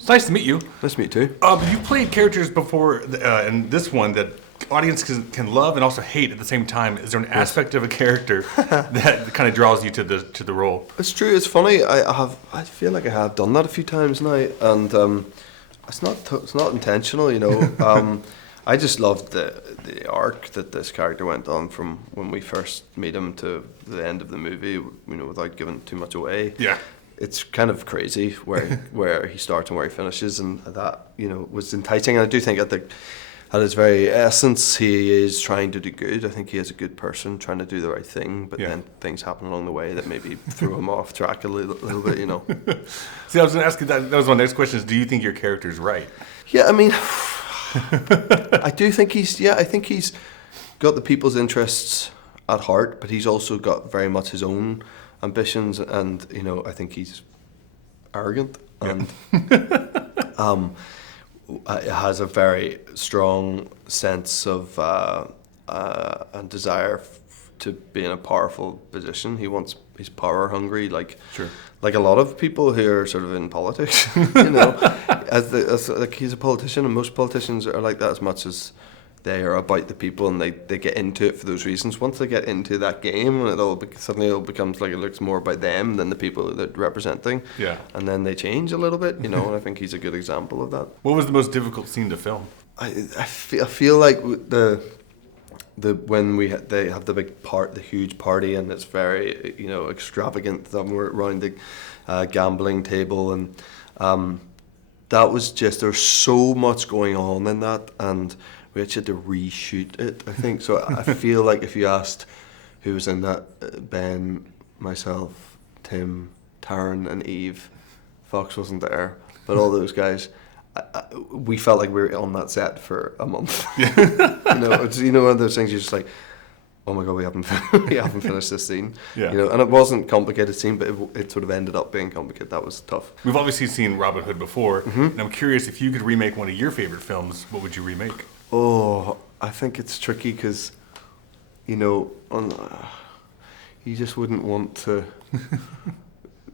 It's nice to meet you. Nice to meet you too. You've played characters before, and this one that audience can love and also hate at the same time. Is there an aspect of a character that kind of draws you to the role? It's true. It's funny. I feel like I have done that a few times now, and it's not intentional. I just loved the arc that this character went on from when we first meet him to the end of the movie. Without giving too much away. Yeah. It's kind of crazy where he starts and where he finishes, and that was enticing. And I do think at his very essence, he is trying to do good. I think he is a good person trying to do the right thing, but then things happen along the way that maybe threw him off track a little bit. See, I was going to ask you that. That was my next question: is do you think your character's right? Yeah, I mean, I do think he's. Yeah, I think he's got the people's interests at heart, but he's also got very much his own ambitions, and I think he's arrogant and has a very strong sense of and desire to be in a powerful position. He's power hungry, like a lot of people who are sort of in politics. Like he's a politician, and most politicians are like that as much as they are about the people, and they get into it for those reasons. Once they get into that game, suddenly it all becomes like it looks more about them than the people that they're representing. Yeah. And then they change a little bit, and I think he's a good example of that. What was the most difficult scene to film? I feel like they have the huge party, and it's very extravagant. We're around the gambling table, and that was just, there's so much going on in that, and we actually had to reshoot it, I think. So I feel like if you asked who was in that, Ben, myself, Tim, Taryn and Eve, Fox wasn't there, but all those guys, we felt like we were on that set for a month. It's one of those things you're just like, oh my god, we haven't finished this scene. Yeah. And it wasn't a complicated scene, but it sort of ended up being complicated. That was tough. We've obviously seen Robin Hood before, and I'm curious, if you could remake one of your favorite films, what would you remake? Oh, I think it's tricky because, you just wouldn't want to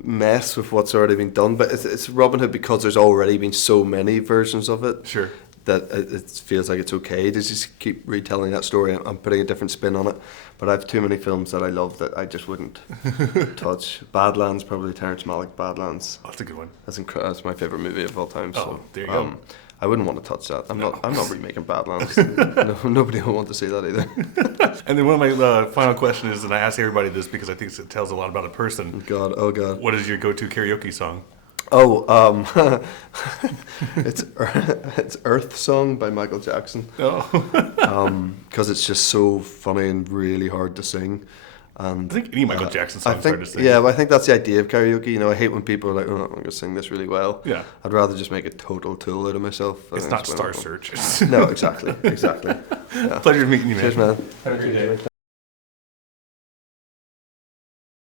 mess with what's already been done. But it's Robin Hood because there's already been so many versions of it. Sure. That it feels like it's okay to just keep retelling that story. I'm putting a different spin on it. But I have too many films that I love that I just wouldn't touch. Badlands, probably Terrence Malick, Badlands. Oh, that's a good one. That's my favourite movie of all time. So, there you go. I wouldn't want to touch that. I'm not remaking Badlands. Nobody will want to see that either. And then one of my final questions is, and I ask everybody this because I think it tells a lot about a person. Oh God. What is your go-to karaoke song? It's Earth Song by Michael Jackson. Because it's just so funny and really hard to sing. And I think any Michael Jackson song is hard to sing. Yeah, but I think that's the idea of karaoke. I hate when people are like, "Oh, I'm going to sing this really well." Yeah. I'd rather just make a total tool out of myself. It's not Star Search. No, exactly. Yeah. Pleasure meeting you, man. Cheers, man. Have a great day.